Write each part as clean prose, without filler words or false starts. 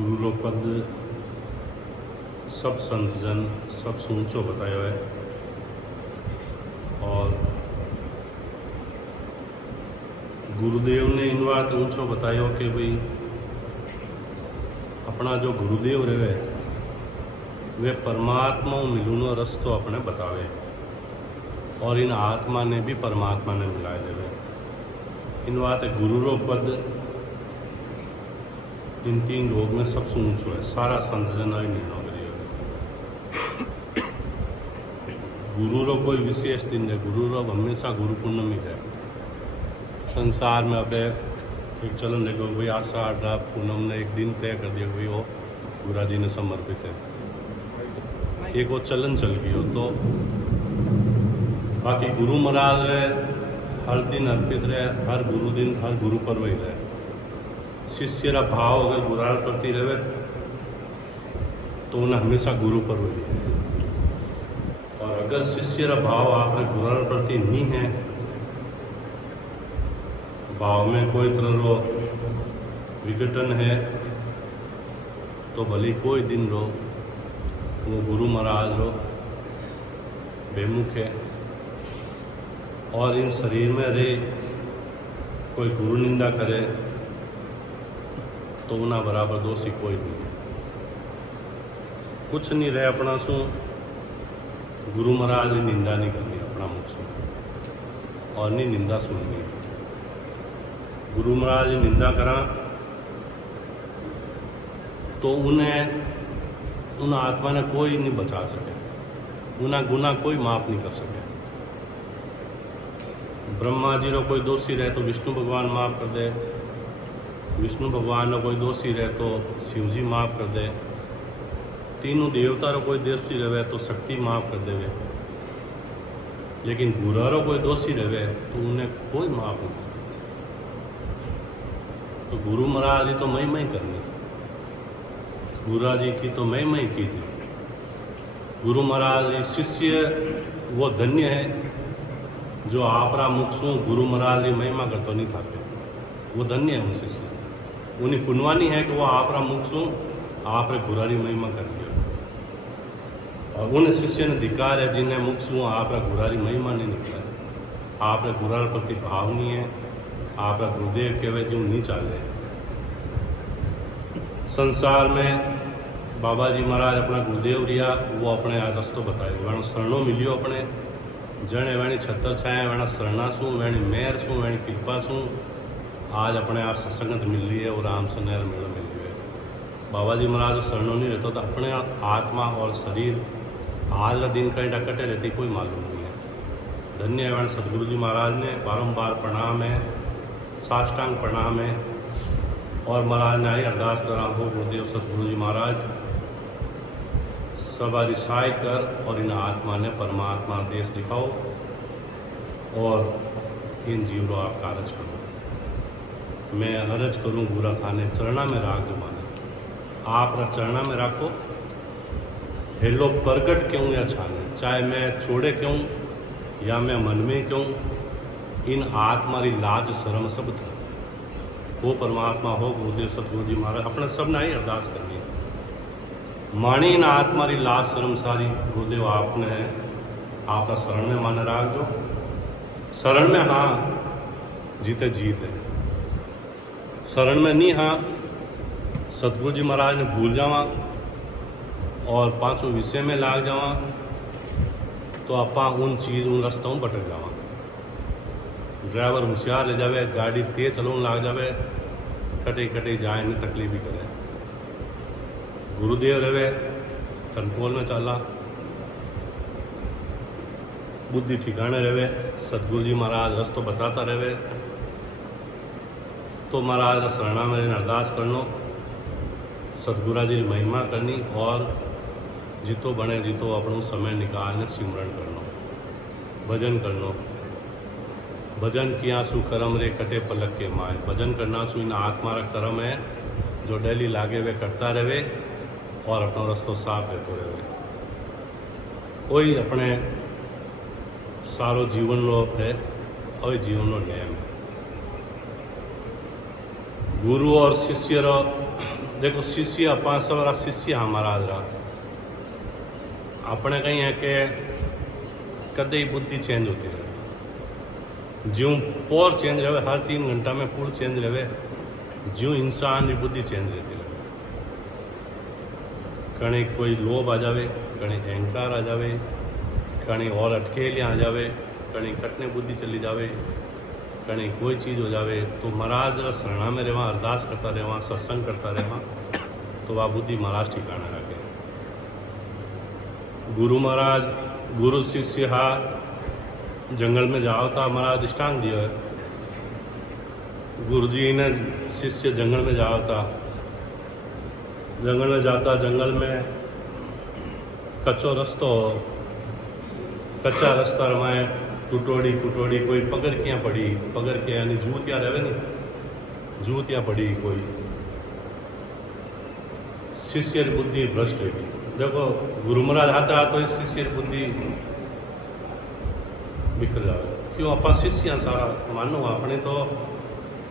गुरु रो पद सब संत जन सब ऊंचो बतायो है। और गुरुदेव ने इन बात ऊंचो बतायो कि भाई अपना जो गुरुदेव रहे वे परमात्मा मिलूनो रस्तो अपने बतावे और इन आत्मा ने भी परमात्मा ने मिलाए देवे। इन बात गुरु रो पद इन तीन लोग में सबसे ऊंचो है। सारा संत जन निर्णय करिए। गुरु रो कोई विशेष दिन है, गुरु रो हमेशा गुरु पूर्णमी है। संसार में अब एक चलन देखो भाई आषाढ़ पूनम ने एक दिन तय कर दिया भाई वो गुरु जी ने समर्पित है, एक वो चलन चल गई हो। तो बाकी गुरु महाराज रहे हर दिन अर्पित रहे, हर गुरु दिन हर गुरु पर्व ही रहे। शिष्य रा भाव अगर गुरार प्रति रहे तो उन्हें हमेशा गुरु पर्व ही है। और अगर शिष्य रा भाव आपने गुरार प्रति नहीं है, भाव में कोई तरह रो विघटन है, तो भले कोई दिन रो वो गुरु महाराज रो बेमुख है। और इन शरीर में रहे कोई गुरु निंदा करे तो उना बराबर दोषी कोई नहीं है। कुछ नहीं रहे अपना शू गुरु महाराज की निंदा नहीं करनी अपना मुख से और नहीं निंदा सुननी। गुरु महाराज की निंदा करा तो उन्हें उन आत्मा ने कोई नहीं बचा सके, उन्हें गुना कोई माफ नहीं कर सके। ब्रह्मा जी रो कोई दोषी रहे तो विष्णु भगवान माफ कर दे, विष्णु भगवान रो कोई दोषी रहे तो शिव जी माफ कर दे, तीनों देवता रो कोई दोषी रहे तो शक्ति माफ कर देवे। लेकिन गुरु रो कोई दोषी रहे तो उन्हें कोई माफ नहीं कर। तो गुरु महाराज जी तो महिमा ही करनी, गुरु जी की तो महिमा ही की थी। गुरु महाराज जी शिष्य वो धन्य है जो आपरा मुख सु गुरु महाराज की महिमा करतो नहीं था, वो धन्य है। उन शिष्य उन्हें पुनवानी है कि वो आपरा मुख सु आप गुरु की महिमा कर लिया। और उन शिष्य ने धिकार है जिन्हें मुख सु आप गुरु की महिमा नहीं निकला है, आप गुरु प्रति भाव नहीं है, आप गुरुदेव कहवे जो नहीं चाले। संसार में बाबा जी महाराज अपना गुरुदेव रिया, वो अपने रास्तो बताए वह शरणों मिलियो अपने जने वैणी छत्र छाया वैणा शरणा शू वैणी मेहर शू वैणी कृपा शू आज अपने आप सत्संगत मिल रही है और राम से नहर मेल मिल रही है। बाबा जी महाराज शरणों नहीं रहता तो अपने आत्मा और शरीर आज का दिन कहीं डकटे रहती कोई मालूम नहीं है। धन्य है सदगुरु जी महाराज ने बारंबार प्रणाम है, साष्टांग प्रणाम है। और महाराज ने आई अरदास करा हो गुरुदेव सतगुरु जी महाराज सब रिसाई कर और इन आत्मा ने परमात्मा देश दिखाओ और इन जीवों आप कारज करो। मैं अरज करूँ गुरा थाने चरणा में राख दो माने, आप चरणा में राखो। हेलो प्रगट क्यों या छाने, चाहे मैं छोड़े क्यों या मैं मन में क्यों, इन आत्मा री लाज शर्म सब था। वो परमात्मा हो गुरुदेव सतगुरु जी महाराज अपने सब ने ही अरदास करनी है। मानी इन आत्मा री लाज शर्म सारी गुरुदेव आपने आपका शरण में माने राख दो। शरण में हाँ जीते जीत है, शरण में नहीं हाँ सतगुरु जी महाराज ने भूल जावा और पांचों विषय में लाग जावा तो आपा उन चीज उन रास्तों में भटक जावा। ड्राइवर होशियार ले जावे, गाड़ी तेज चलाने लाग जावे, कटे कटे जाए नहीं तकलीफ भी करे। गुरुदेव रहे कंट्रोल में चला, बुद्धि ठिकाने रहे, सतगुरु जी महाराज रास्तो बताता रहे तो महाराज शरणा में अरदास करनो, सतगुरु जी की महिमा करनी और जितो बने जितो अपनो समय निकालने सिमरण करनो, भजन करनो। भजन किया सु करम रे कटे पलक के माए, भजन करना सु इन आत्मा रा कर्म है जो डेली लागे वे करता रहे और अपना रास्तो साफ रहते रहे। वही अपने सारो जीवन रो है और जीवन रो नियम है। गुरु और शिष्य रो देखो शिष्य 500 वर्ष शिष्य हमारा रहा अपने कहीं है कि कदे ही बुद्धि चेंज होती रहे ज्यों पोर चेंज रहे हर 3 घंटा में पूर चेंज रहे ज्यों इंसान की बुद्धि चेंज रहती रहे कहीं कोई लोभ आ जावे कहीं अहंकार आ जावे कहीं और अटकेलियाँ आ जावे कहीं कटने बुद्धि चली जावे कहीं कोई चीज़ हो जावे तो महाराज शरणा में रहवा अरदास करता रहवा सत्संग करता रहवा तो वह बुद्धि महाराज ठिकाना रखे गुरु महाराज गुरु शिष्य हा जंगल में जाओ था महाराज दृष्टांत दिया है गुरु जी ने शिष्य जंगल में जाओ था जंगल में जाता जंगल में कच्चो रस्तो कच्चा रास्ता रमाए टूटोड़ी फूटोड़ी कोई पगरकियाँ पड़ी पगरकियाँ यानी जूतियाँ रहे नहीं जूतियाँ पड़ी कोई शिष्य की बुद्धि भ्रष्ट होगी देखो गुरु महाराज हाथ हाथ इस शिष्य की बुद्धि बिखर जाए क्यों अपा शिष्य सारा मानो अपने तो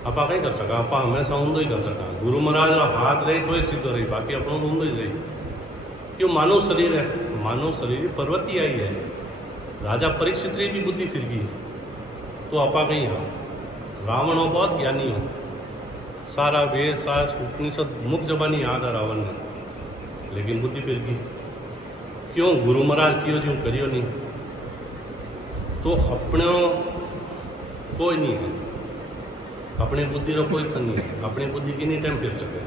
अपा कहीं कर सका अपा हमेशा ऊंधो ही कर सका गुरु महाराज हाथ रही तो सीधो रही बाकी अपनों ऊंधो ही रही क्यों मानव शरीर है मानव शरीर पर्वती आई है राजा परीक्षित री भी बुद्धि फिर गई तो अपा कहीं हाँ रावण हो बहुत ज्ञानी हो सारा वेद सारा उपनिषद मुख जबानी याद है रावण ने लेकिन बुद्धि फिर गई क्यों गुरु महाराज कियो जो करियो नहीं तो अपने कोई नहीं है अपनी बुद्धि रो कोई तो नहीं है अपनी बुद्धि की नहीं टाइम फिर सके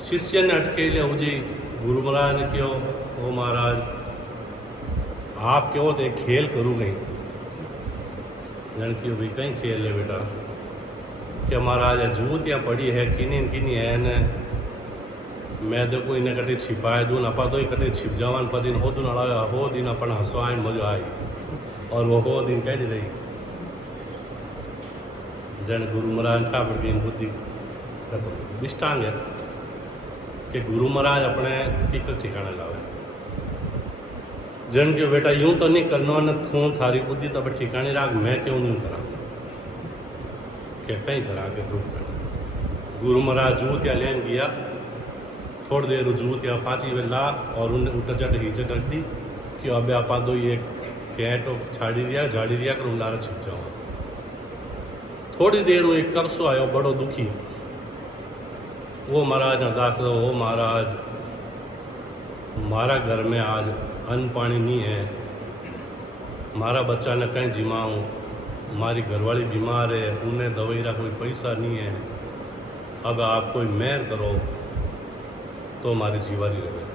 शिष्य ने अटके लिया जी गुरु महाराज ने क्यों ओ महाराज आप क्यों तो खेल करूँ नहीं जन की भाई कहीं खेल है बेटा क्या महाराज जूतियाँ पड़ी है किनी है ने मैं देखो इन्हें कटे छिपाए दून अपा तो ही कटे छिप जावान पजिन हो दून अड़ा हो दिन अपन हंसवाए मजा आई और वो हो दिन कह नहीं रही जन गुरु महाराज का बड़ी बुद्धि दृष्टांग है कि गुरु महाराज अपने टिकट ठिकाने लावे जन के बेटा यूं तो नहीं करना न थू थारी बुद्धि तो ठिकाने राग मैं क्यों नहीं करा क्या कहीं करा के दुख कर गुरु महाराज जूत या लेन गया थोड़ी देर जूत या पाँची वेला और उन्हें उठ चट हिचक रख दी कि अब आप दो ये कैट झाड़ी दिया कर उलारा छिप जाओ थोड़ी देर वो एक करसो आयो बड़ो दुखी वो महाराज ने दाखिलो वो महाराज मारा घर में आज अन्न पानी नहीं है मारा बच्चा ने कहीं जिमाऊँ हमारी घरवाली बीमार है उन्हें दवाई का कोई पैसा नहीं है अब आप कोई मेहर करो तो हमारी जीवारी रहे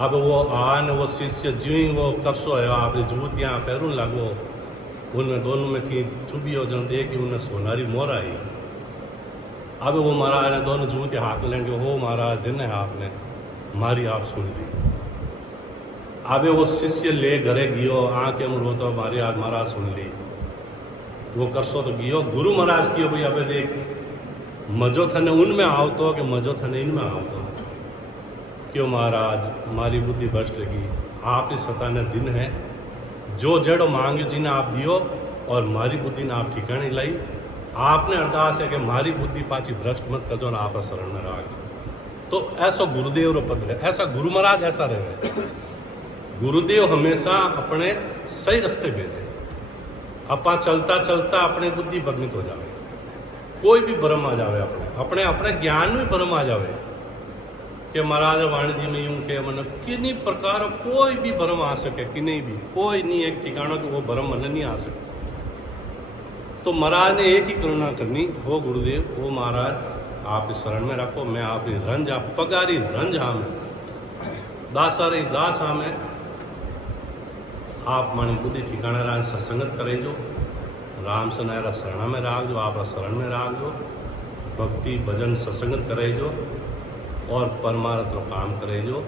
अब वो आन वो शिष्य ज्यों ही वो करसो है आपने जूत यहाँ पैरों लागो उनमें दोनों में की चुभी हो जाती है कि उन्हें सोनारी मोर आई अब वो महाराज ने दोनों जूत हाथ लेंगे हो महाराज दिन है आपने मारी आप सुन ली अब वो शिष्य ले घरे गियो आँखें मुरो तो हमारी आज महाराज सुन ली वो करसो तो गियो गुरु महाराज कियो भाई अबे देख मजो थने उनमें आवतो कि मजो थने इनमें आवतो क्यों महाराज हमारी बुद्धि भ्रष्ट लगी आप इस सताने दिन है जो जड़ मांगे जिन्हें आप दियो और हमारी बुद्धि ने आप ठिकाने लाई आपने अरदास है कि हमारी बुद्धि पाची भ्रष्ट मत कर दो ना आप शरण में राग तो ऐसा गुरुदेव रो पद रहे ऐसा गुरु महाराज ऐसा रहे गुरुदेव हमेशा अपने सही रास्ते भेजे अपा चलता चलता अपनी बुद्धि भ्रमित हो जाए कोई भी भ्रम आ जाए अपने अपने ज्ञान में भ्रम आ जाए कि महाराज वाणी जी में यूं के मन किन्हीं प्रकार कोई भी भ्रम आ सके कि नहीं भी कोई नहीं एक ठिकाना कि वो भ्रम मन नहीं आ सके तो महाराज ने एक ही करुणा करनी हो गुरुदेव वो महाराज आप इस शरण में रखो मैं आप रंज आप पगारी रंज हाँ में दासारी दास हाँ में आप मानी बुद्धि ठिकाना राज सत्संगत करे जो राम सनायरा शरणा में राग जो आप शरण में राग जो भक्ति भजन सत्संगत करे जो और परमार्थ रो काम करे जो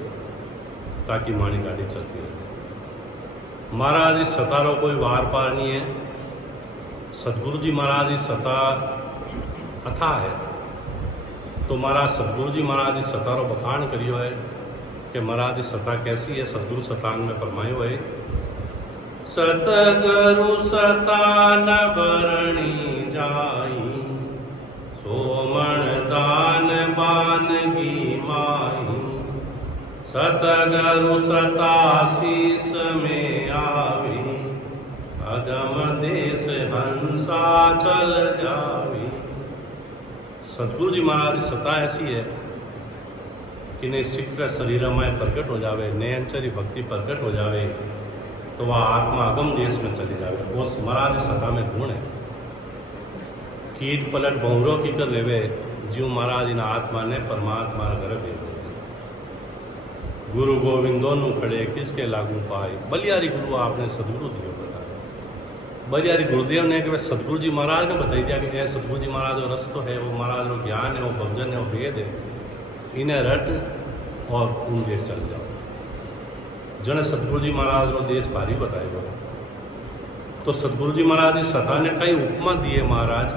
ताकि मानी गाड़ी चलती रहे महाराज इस सतारो कोई वार पार नहीं है सतगुरु जी महाराज इस सता अथा है तो महाराज सतगुरु जी महाराज इस सतारो बखान करियो है कि महाराज इस सता कैसी है सतगुरु सतांग में फरमायो है सतगुरु सता न बरणी जाई सोमण दान सतगुरु सताशीष में आवी, अगम देश हंसा चल जावी। सतगुरु जी महाराज की सता ऐसी है कि ने शीघ्र शरीर में प्रकट हो जावे, नयनचरी भक्ति प्रकट हो जावे तो वह आत्मा अगम देश में चली जावे। वो महाराज की सता में गुण है। कीट पलट बहुरो की कर लेवे, जीव महाराज इन आत्मा ने परमात्मा घर भेज। गुरु गोविंदो नु खड़े किसके लागू पाए, बलियारी गुरु आपने सदगुरु दियो बताया। बलियारी गुरुदेव ने कि सतगुरु जी महाराज ने बताई दिया कि यह सतगुरु जी महाराज वो रस्तो है, वो महाराज वो ज्ञान है, वो भजन है, वो वेद है, इन्हें रट और उन देश चल जाओ। जन सतगुरु जी महाराज वो देश भारी बताए वो। तो सतगुरु जी महाराज की सता ने कई उपमा दिए महाराज।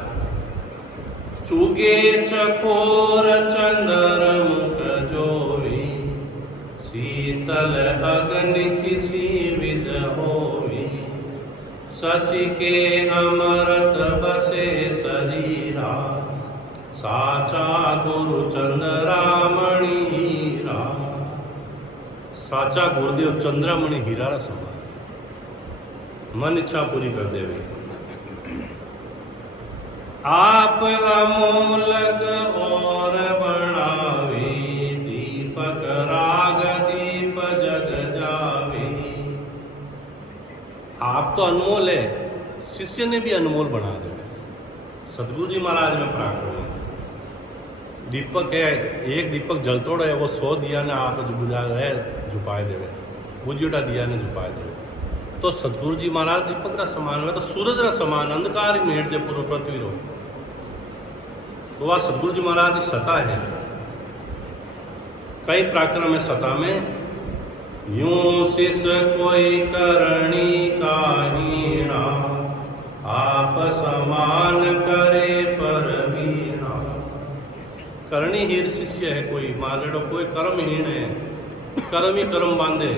चुगे चकोर चंद्र मुख जोवी, शीतल अग्नि किसी विध होवी, शशि के अमृत बसे शरीरा, साचा गुरु चंद्रामणि हीरा। साचा गुरुदेव चंद्रामणि हीरा रा समान, मन इच्छा पूरी कर देवे। आप अमोलक और बनावे, दीपक राग दीप जग जावे। आप तो अनमोल है, शिष्य ने भी अनमोल बना देवे। सतगुरु जी महाराज में पराक्रम है। दीपक है, एक दीपक जलतोड़ है, वो 100 दिया ने आप जो बुझा रहे झुपाए देवे, बुझियोटा दिया ने झुपाए देवे। तो सतगुरु जी महाराज दीपक रा समान है, तो सूरज रा समान अंधकार ही मेट दे पूरा पृथ्वी रो। तो वह सतगुरु जी महाराज की सता है। कई पराक्रम है सता में। यूं शिष कोई करणी काहीणा, आप समान करे परवीणा। करणी हीर शिष्य है कोई, मालड़ो कोई कर्महीन है, कर्म ही कर्म बांधे,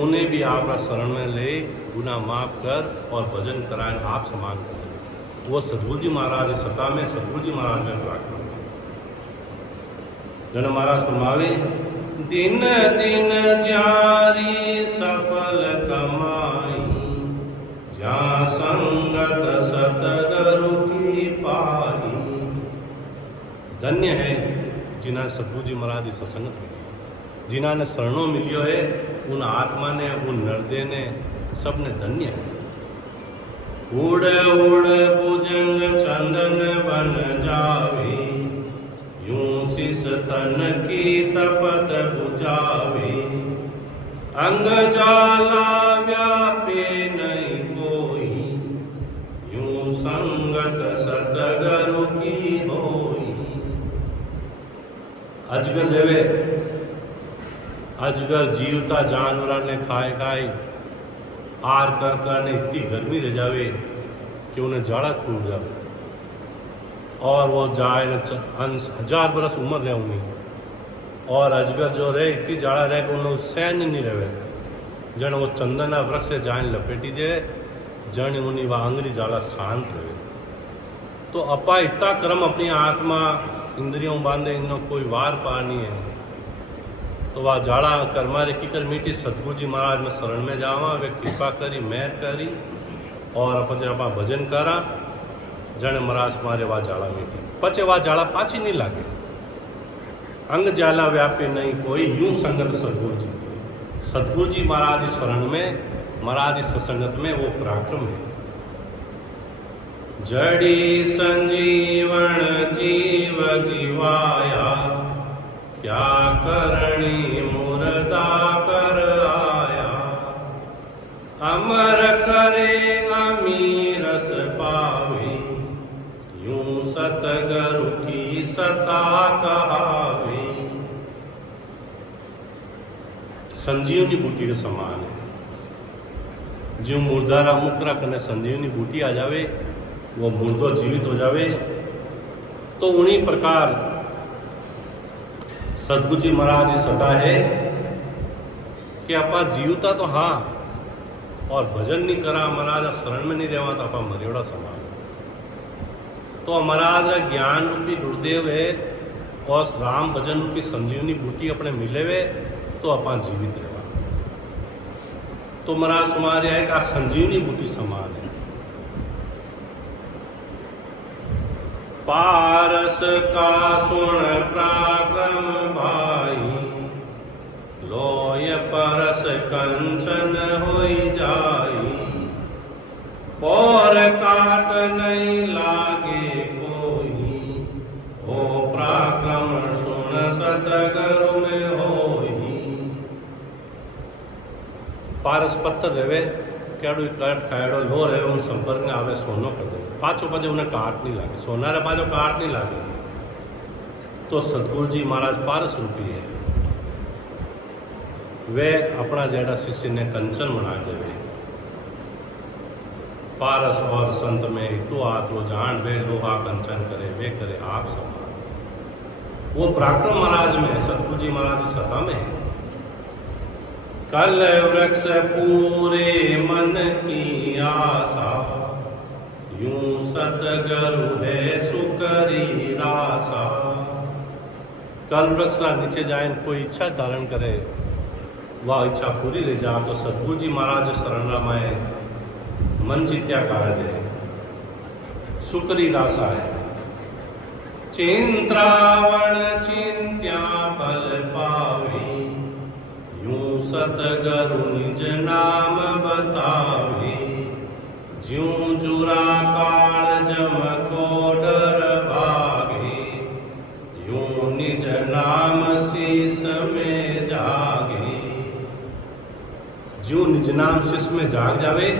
उन्हें भी आपका शरण में ले, गुनाह माफ कर और भजन कराए, आप समान कर। वो सतगुरु जी महाराज की सता में, सतगुरु जी महाराज में पराक्रम। जन महाराज फरमावे, दिन दिन जारी सफल कमाई, जहाँ संगत सतगुरु की पाई। धन्य है जिन्हें सतगुरु जी महाराज की सत्संगत मिली, जिन्होंने शरणों मिलियो है, उन आत्मा ने, उन नरदे ने, सबने धन्य है। उड़ उड़ भुजंग चंदन बन जावे, यूं शिष तन की तपत बुझावे। अंग जाला व्यापे नहीं कोई, यूं संगत सतगुरु की होई। अजगर लेवे, अजगर जीवता जानवर ने खाए खाए आर कर कर ने इतनी गर्मी रह जावे कि उन्हें जाड़ा खूब जावे, और वो जाए न 1000 बरस उम्र रहे उन्हीं, और अजगर जो रहे इतनी जाड़ा रहे कि उन्हें सहन नहीं रहे। जन वो चंदना वृक्ष से जान लपेटी दे, जन उन्हीं वह अंगरी जाला शांत रहे। तो अपा इतना कर्म अपनी आत्मा इंद्रियों बांधे, इन्हों कोई वार पार नहीं है। तो वह जाड़ा कर्मा रे की कर मीठी सतगुरु जी महाराज में शरण में जावा, वे कृपा करी, मेहर करी और अपन अपना भजन करा। जन महाराज मारे वह जाड़ा मीठी, पचे वह जाड़ा पाछी नहीं लागे। अंग जाला व्यापी नहीं कोई, यूं संगत सतगुरु जी। सतगुरु जी महाराज की शरण में, महाराज की सत्संगत में वो पराक्रम है। जड़ी संजीवन जीव जीवाया, क्या करणी मुर्दा कर आया। अमर करे अमीरस पावे, यूं सतगुरु की सता कहावे। संजीवनी बूटी के समान है। जो मुर्दारा मुकरा कने संजीवनी बूटी आ जावे, वो मुर्दो जीवित हो जावे। तो उन्हीं प्रकार सतगुरु जी महाराज की सता है कि आपा जीवता तो हाँ, और भजन नहीं करा, महाराज शरण में नहीं रहवा तो आपा मरियोड़ा समान। तो महाराज ज्ञान रूपी गुरुदेव है, और राम भजन रूपी संजीवनी बूटी अपने मिले वे तो अपन जीवित रहे। तो महाराज हमारे है का संजीवनी बूटी समान है। पारस का सुन पराक्रम भाई, लोय परस कंचन होई जाई, और काट नहीं लागे कोई, ओ पराक्रम सुन सतगुरु में होई। पारस पत्थर रेवे केड़ू कट खायड़ो लो रहे उन संपर्क में आवे सोनो कर दे पाछो पजे उन्हें काट नहीं लागे, सोना रे पाछो काट नहीं लागे। तो सतगुरु जी महाराज पारस रूपी है, वे अपना जेड़ा शिष्य ने कंचन बना देवे। पारस और संत में इतो आत्रो जान, वे लोहा कंचन करे वे करे आप सब। वो पराक्रम महाराज में, सतगुरु जी महाराज की सत्ता में है। कल वृक्ष पूरे मन की आशा, यूं सतगुरु है सुकरी रासा। कल वृक्ष नीचे जाए कोई इच्छा धारण करे, वह इच्छा पूरी रह जा। तो सतगुरु जी महाराज शरण में मन जीत्या कार्य सुकरी रासा है। चिंत्रावण चिंत्या फल पावे, यूं सतगुरु निज नाम बतावे। ज्यों जुरा काल जम को डर भागे, यूं निज नाम शीस में जागे। ज्यों निज नाम शीस में जाग जावे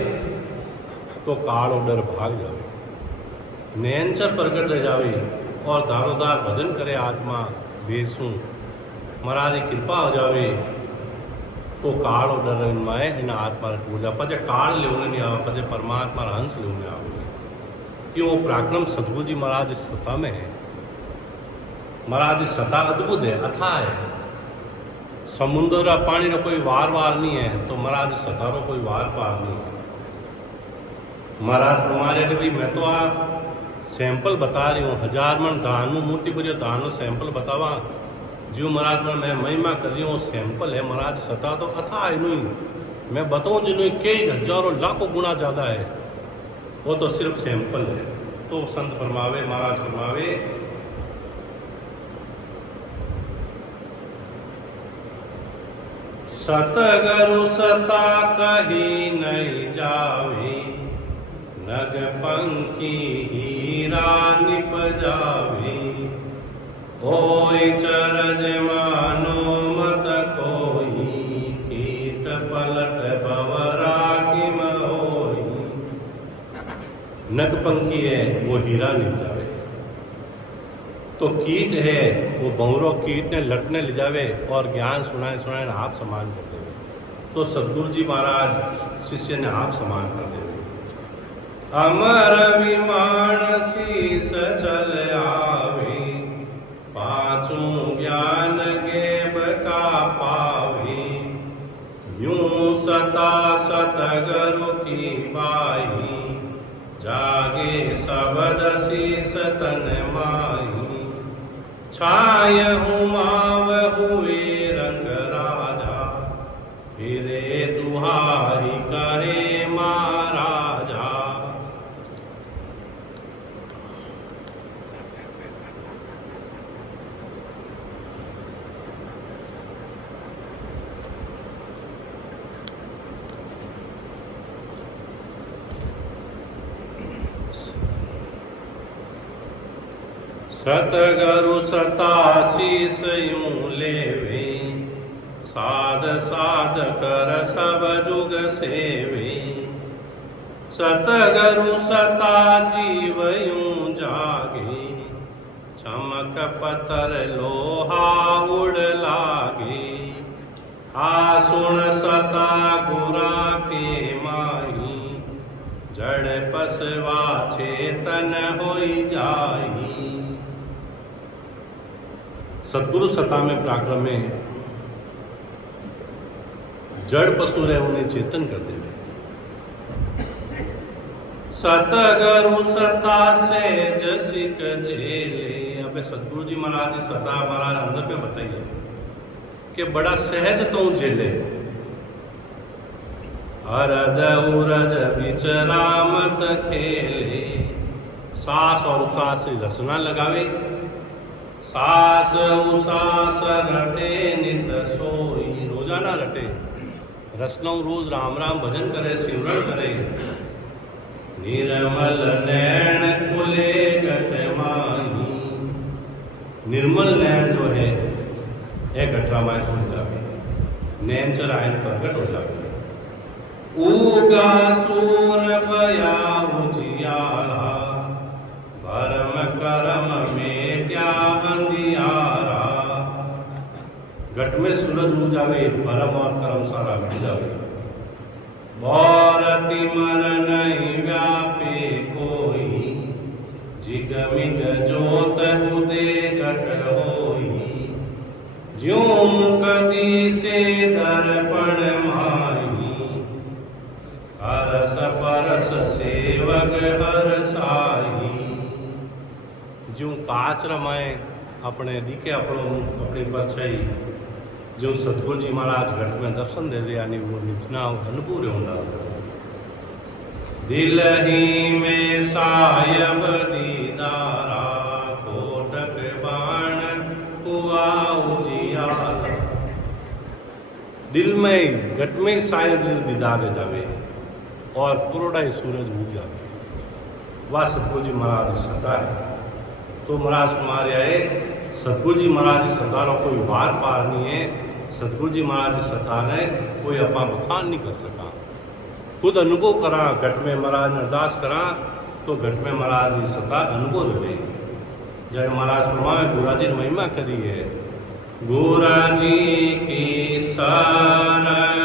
तो कालो डर भाग जावे, नयनचर प्रकट रह जावे और दारोदार भजन करे आत्मा बेसू महाराज की कृपा हो जावे तो कालो डर माए इन आत्मा पूजा पजे काल ले नहीं आवे, पजे परमात्मा हंस ले आवे। क्यों वो पराक्रम सतगुरु जी महाराज की सत्ता में है। महाराज की सत्ता अद्भुत है, अथाह है। समुद्र का पानी का कोई वार वार नहीं है, तो महाराज की सत्ता का कोई वार पार नहीं है। महाराज हमारे कि भाई मैं तो आ सैंपल बता रही हूँ, 1000 मन धान मूर्ति पूरी धान सैंपल बतावा जो महाराज में मैं महिमा कर रही हूँ सैंपल है। महाराज सता तो अथा है नहीं, मैं बताऊँ जिन्होंने कई हजारों लाखों गुना ज़्यादा है, वो तो सिर्फ सैंपल है। तो संत फरमावे, महाराज फरमावे, सतगुरु सता कही नहीं जावे, नग पंखी हीरा निप जावे। होय चरज मानो मत कोई, कीट पलट भवरा किम होई। नग पंखी है वो हीरा निप जावे, तो कीट है वो भंवरो कीट ने लटने ले जावे और ज्ञान सुनाए सुनाए आप समान कर देवे। तो सतगुरु जी महाराज शिष्य ने आप समान कर देवे। अमर विमान शीस चल आवे, पांचों ज्ञान गेब का पावे। यूं सता सतगुरु की बाई, जागे सबद शीस तन माई। छाय हुमाव हुए रंग राजा, फिरे दुहाई करे महाराजा। सतगुरु सता शीस यूं लेवे, साध साध कर सब जुग सेवे। सतगुरु सता जीव यूं जागे, चमक पत्थर लोहा उड़ लागे। आ सुन सता गुरा के माही, जड़ पसवा चेतन होई जाई। सतगुरु सता में पराक्रम में जड़ पशु रहे उन्हें चेतन कर देवे। सतगुरु सता से जसिक जेले, पे सतगुरु जी महाराज की सता महाराज अंदर पे बताइए कि बड़ा सहज तो झेले। अरज उरज विचरामत खेले, सास और उसास से रसना लगावे, सास उसास रटे नित सोई, रोजाना रटे रसना रोज राम राम भजन करे, सिमरन करे। निर्मल नैन खुले गटमाही, निर्मल नैन जो है एक गटरामाय हो जावे, नैन चरायन प्रकट हो जावे। उगा सूर बया उजियारा, भरम करम में क्या अंधियारा। घट में सूरज उग जावे, भरम और करम सारा मिट जावे। बौरति मर नहीं व्यापे कोई, जिगमिग जोत उदे घट होई। ज्यों मुक्ति से दर्पण माही, हरस परस सेवक हरसाई। ज्यों काच रमाए अपने दिखे अपनी परछाई, जो सतगुरु जी महाराज घट में दर्शन दे दिया नहीं वो निचना अनुभूर होना। दिल ही में सायब दीदारा, कोटक बाण हुआ उजियारा। दिल में घट में सायब दीदार दे जावे और कुरोड़ा ही सूरज उग जावे। वह सतगुरु जी महाराज की सता है। तो महाराज तुम्हारे आए सतगुरु जी महाराज की सता कोई बार पार नहीं है। सतगुरु जी महाराज की सता ने कोई अपना बखान नहीं कर सका। खुद अनुभव करा, घट में महाराज ने अरदास करा तो घट में महाराज की सता अनुभव रहे। जय महाराज फरमावे गुरा जी ने महिमा करी है। गुरा जी की सरवर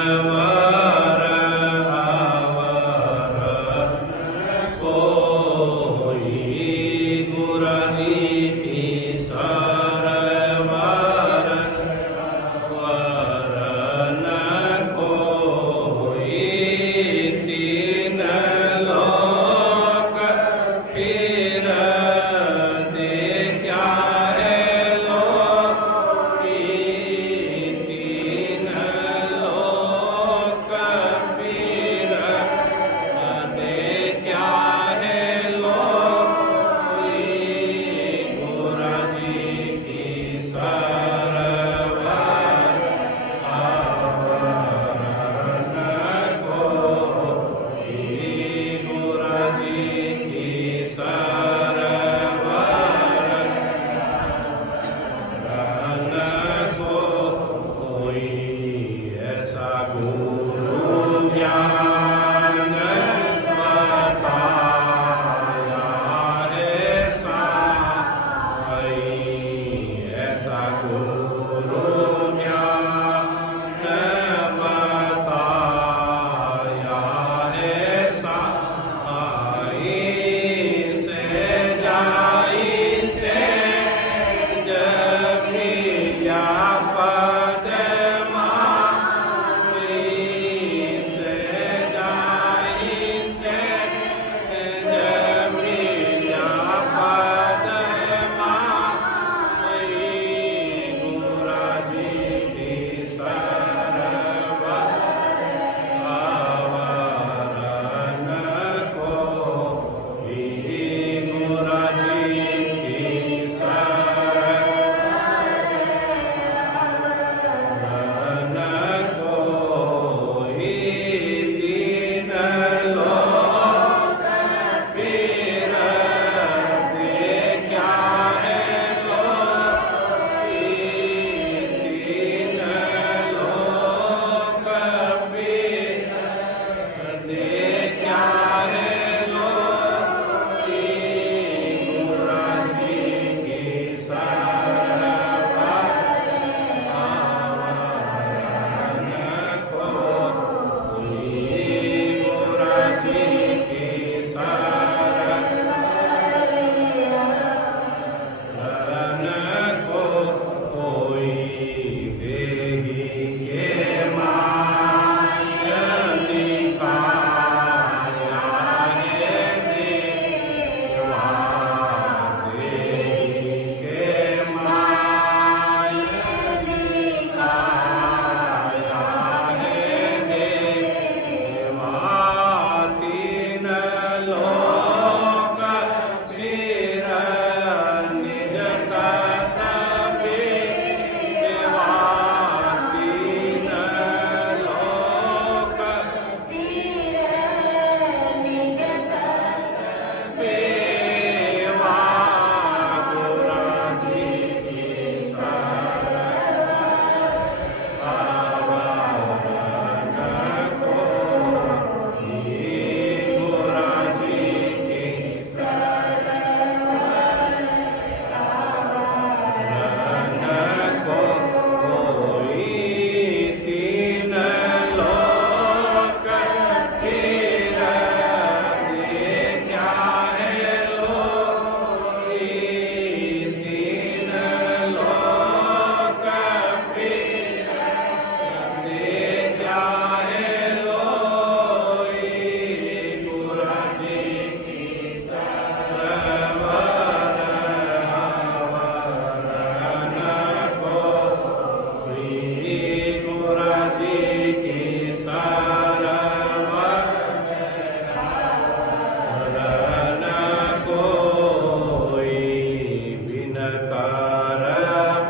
कर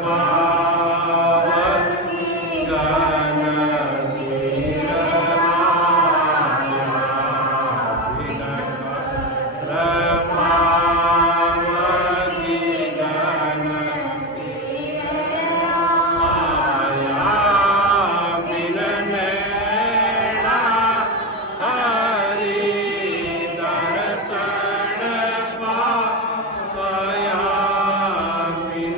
पावती गन सिरहाया कर पावती गन सिरहाया बिन नैना हरि दर्शन पाया बिन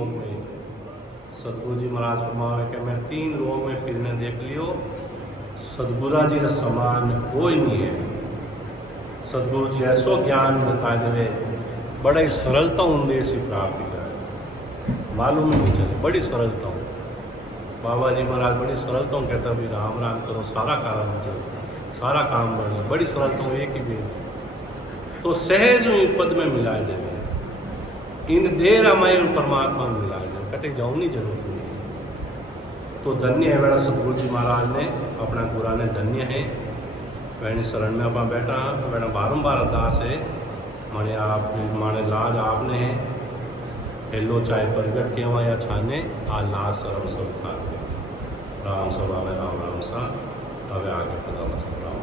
लोक में सतगुरु जी महाराज फरमावे कि मैं 3 लोक में फिरने देख लियो, सतगुरा जी का समान कोई नहीं है। सतगुरु जी ऐसो ज्ञान बता देवे, बड़ा ही सरलता होंगे ऐसी प्राप्ति करे, मालूम ही नहीं चले, बड़ी सरलता हो। बाबा जी महाराज बड़ी सरलता हूँ कहता भी राम राम करो, सारा काम करो, सारा काम बढ़े, बड़ी सरलता हूँ एक ही बेर तो सहज हुई पद में मिला देवे, इन देर हमारे उन परमात्मा में मिला दे, कटे जाऊँ नहीं जरूरत नहीं। तो धन्य है बेड़ा सतगुरु जी महाराज ने, अपना गुरा ने धन्य है। वैनी शरण में अपना बैठा बेड़ा बारंबार अरदास है, माने आप माने लाज आपने है, हेलो चाहे प्रगट के वहाँ या छाने आ लाज सर्व सब था राम सभा में राम राम सा, अब आगे पता राम।